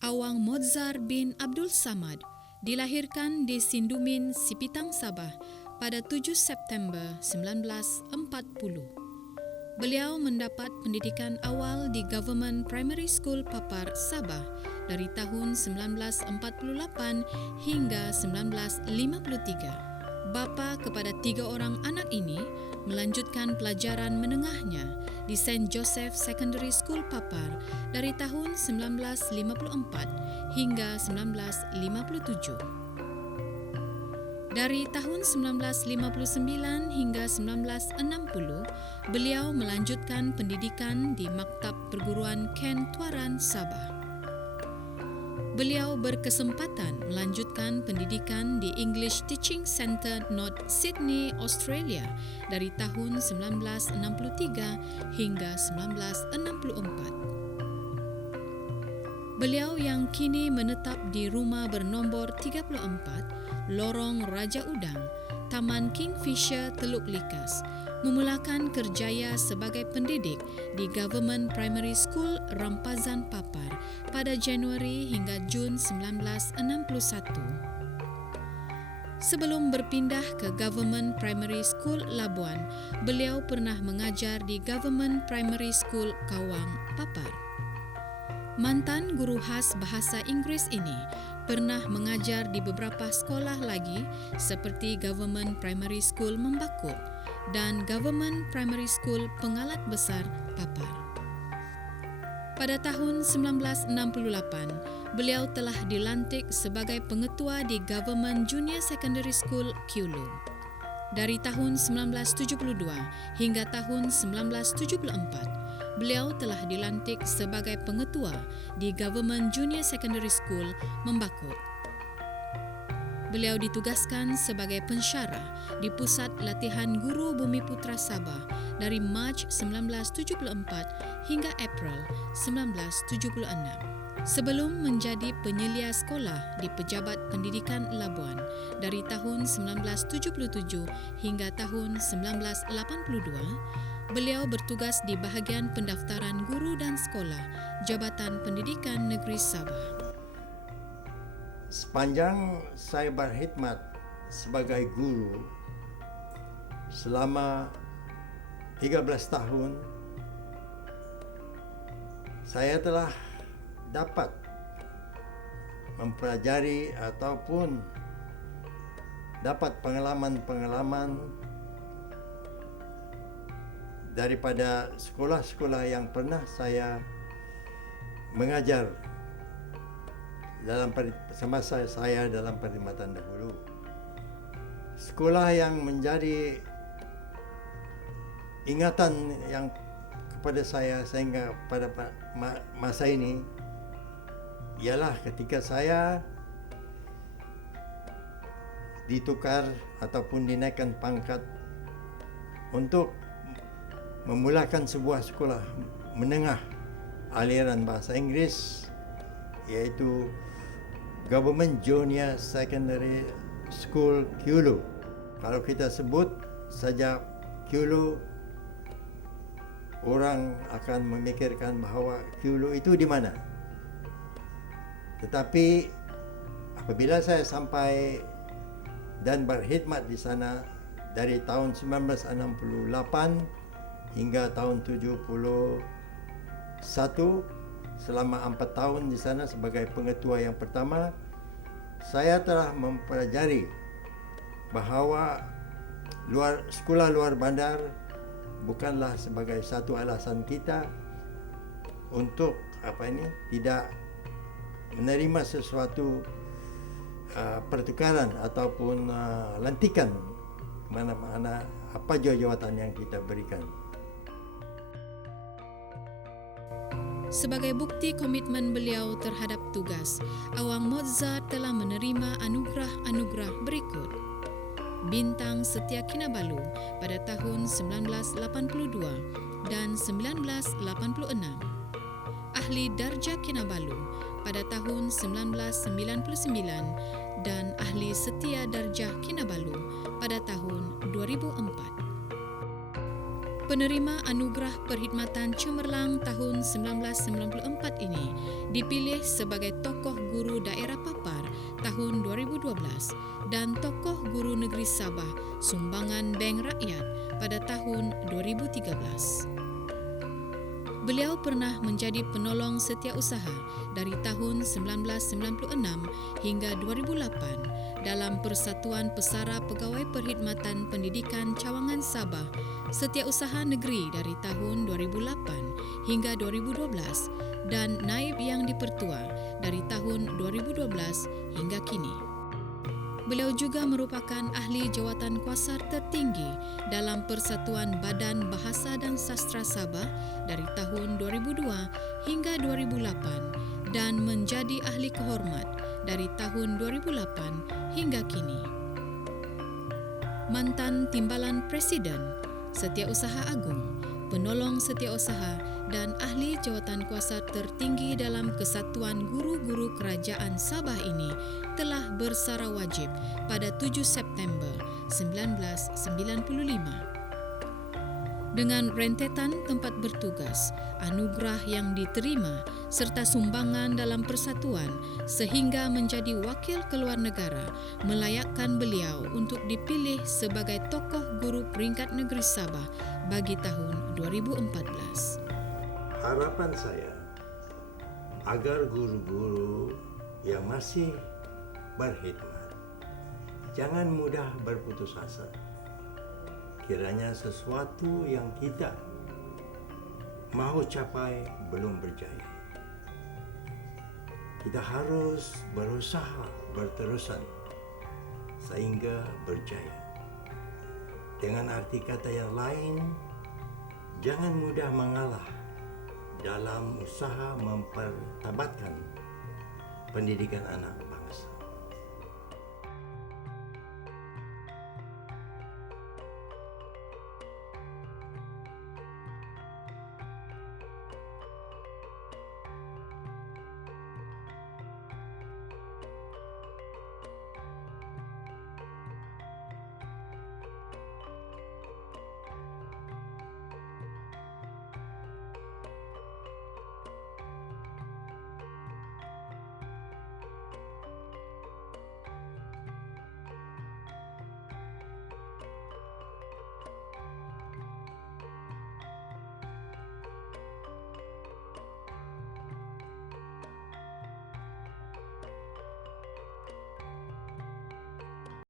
Awang Modzar bin Abdul Samad dilahirkan di Sindumin, Sipitang, Sabah pada 7 September 1940. Beliau mendapat pendidikan awal di Government Primary School Papar, Sabah dari tahun 1948 hingga 1953. Bapa kepada 3 orang anak ini melanjutkan pelajaran menengahnya di St. Joseph Secondary School Papar dari tahun 1954 hingga 1957. Dari tahun 1959 hingga 1960, beliau melanjutkan pendidikan di Maktab Perguruan Ken Tuaran, Sabah. Beliau berkesempatan melanjutkan pendidikan di English Teaching Centre North Sydney, Australia dari tahun 1963 hingga 1964. Beliau yang kini menetap di rumah bernombor 34, Lorong Raja Udang, Taman Kingfisher, Teluk Likas, memulakan kerjaya sebagai pendidik di Government Primary School Rampazan Papar pada Januari hingga Jun 1961. Sebelum berpindah ke Government Primary School Labuan, beliau pernah mengajar di Government Primary School Kawang, Papar. Mantan guru khas bahasa Inggeris ini pernah mengajar di beberapa sekolah lagi seperti Government Primary School Membakut dan Government Primary School Pengalat Besar, Papar. Pada tahun 1968, beliau telah dilantik sebagai pengetua di Government Junior Secondary School, Keulu. Dari tahun 1972 hingga tahun 1974, beliau telah dilantik sebagai pengetua di Government Junior Secondary School, Membakut. Beliau ditugaskan sebagai pensyarah di Pusat Latihan Guru Bumiputra Sabah dari Mac 1974 hingga April 1976. Sebelum menjadi penyelia sekolah di Pejabat Pendidikan Labuan dari tahun 1977 hingga tahun 1982, beliau bertugas di bahagian pendaftaran guru dan sekolah Jabatan Pendidikan Negeri Sabah. Sepanjang saya berkhidmat sebagai guru selama 13 tahun, saya telah dapat mempelajari ataupun dapat pengalaman-pengalaman daripada sekolah-sekolah yang pernah saya mengajar dalam semasa saya dalam perkhidmatan dahulu. Sekolah yang menjadi ingatan yang kepada saya sehingga pada masa ini ialah ketika saya ditukar ataupun dinaikkan pangkat untuk memulakan sebuah sekolah menengah aliran bahasa Inggeris, iaitu Government Junior Secondary School, Keulu. Kalau kita sebut saja Keulu, orang akan memikirkan bahawa Keulu itu di mana. Tetapi apabila saya sampai dan berkhidmat di sana dari tahun 1968 hingga tahun 71, selama 4 tahun di sana sebagai pengetua yang pertama, saya telah mempelajari bahawa sekolah luar bandar bukanlah sebagai satu alasan kita untuk tidak menerima sesuatu pertukaran ataupun lantikan mana-mana apa jawatan yang kita berikan. Sebagai bukti komitmen beliau terhadap tugas, Awang Modzar telah menerima anugerah-anugerah berikut. Bintang Setia Kinabalu pada tahun 1982 dan 1986. Ahli Darjah Kinabalu pada tahun 1999 dan Ahli Setia Darjah Kinabalu pada tahun 2004. Penerima Anugerah Perkhidmatan Cemerlang tahun 1994 ini dipilih sebagai tokoh guru daerah Papar tahun 2012 dan tokoh guru negeri Sabah sumbangan Bank Rakyat pada tahun 2013. Beliau pernah menjadi penolong setiausaha dari tahun 1996 hingga 2008 dalam Persatuan Pesara Pegawai Perkhidmatan Pendidikan Cawangan Sabah, Setiausaha Negeri dari tahun 2008 hingga 2012 dan Naib Yang Dipertua dari tahun 2012 hingga kini. Beliau juga merupakan ahli jawatan kuasa tertinggi dalam Persatuan Badan Bahasa dan Sastra Sabah dari tahun 2002 hingga 2008 dan menjadi ahli kehormat dari tahun 2008 hingga kini. Mantan Timbalan Presiden, Setiausaha Agung, penolong setiausaha dan ahli jawatan kuasa tertinggi dalam Kesatuan Guru-Guru Kerajaan Sabah ini telah bersara wajib pada 7 September 1995. Dengan rentetan tempat bertugas, anugerah yang diterima serta sumbangan dalam persatuan sehingga menjadi wakil keluar negara melayakkan beliau untuk dipilih sebagai tokoh guru peringkat negeri Sabah bagi tahun 2014. Harapan saya agar guru-guru yang masih berkhidmat jangan mudah berputus asa. Kiranya sesuatu yang kita mahu capai belum berjaya. Kita harus berusaha berterusan sehingga berjaya. Dengan arti kata yang lain, jangan mudah mengalah dalam usaha mempertabatkan pendidikan anak.